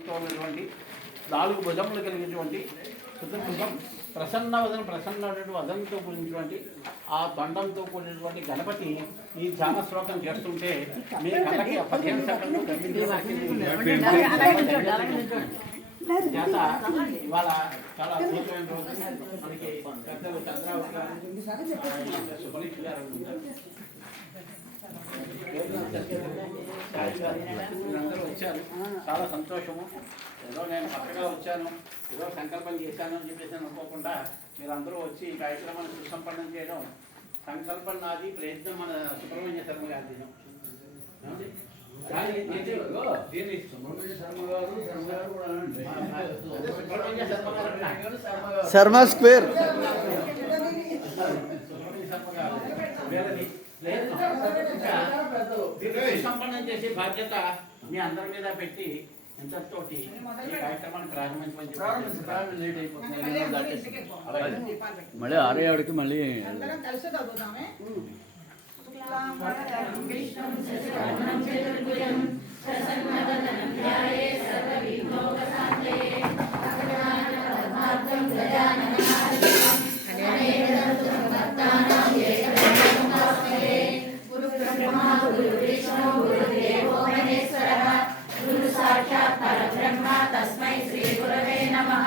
ఉన్నటువంటి 4 భుజములు కలిగినటువంటి చతుర్భుజం ప్రసన్నమైన వదనంతో కూడినటువంటి ఆ దండంతో కూడినటువంటి గణపతి ఈ ధ్యాన శ్లోకం చేస్తుంటే మీ కళ్ళకి 15 సెకండ్లు చేత ఇవాళ చాలా అద్భుతమైన రోజు. మనకి పెద్దలు చంద్రావతి గారు, సుబ్బలక్ష్మి గారు మీరందరూ వచ్చారు, చాలా సంతోషము. ఏదో నేను కొత్తగా వచ్చాను, ఏదో సంకల్పం చేశాను అని చెప్పేసి అనుకోకుండా మీరందరూ వచ్చి ఈ కార్యక్రమాన్ని సుసంపన్నం చేయడం సంకల్పం నాది, ప్రయత్నం మన సుబ్రహ్మణ్య శర్మ గారి శర్మ స్క్వేర్ సంపన్నం చేసే బాధ్యత మీ అందరి మీద పెట్టి ఇంతతోటి ఈ కార్యక్రమాన్ని ప్రారంభించమని లేట్ అయిపోతుంది. మళ్ళీ 6 మళ్ళీ तस्मै श्री गुरवे नमः।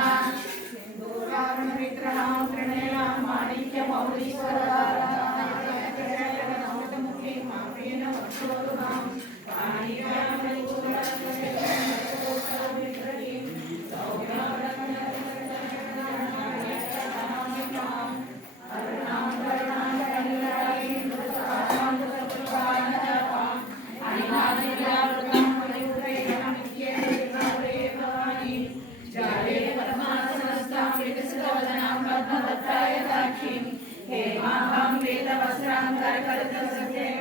हे मां वेद वस्त्रां करकलित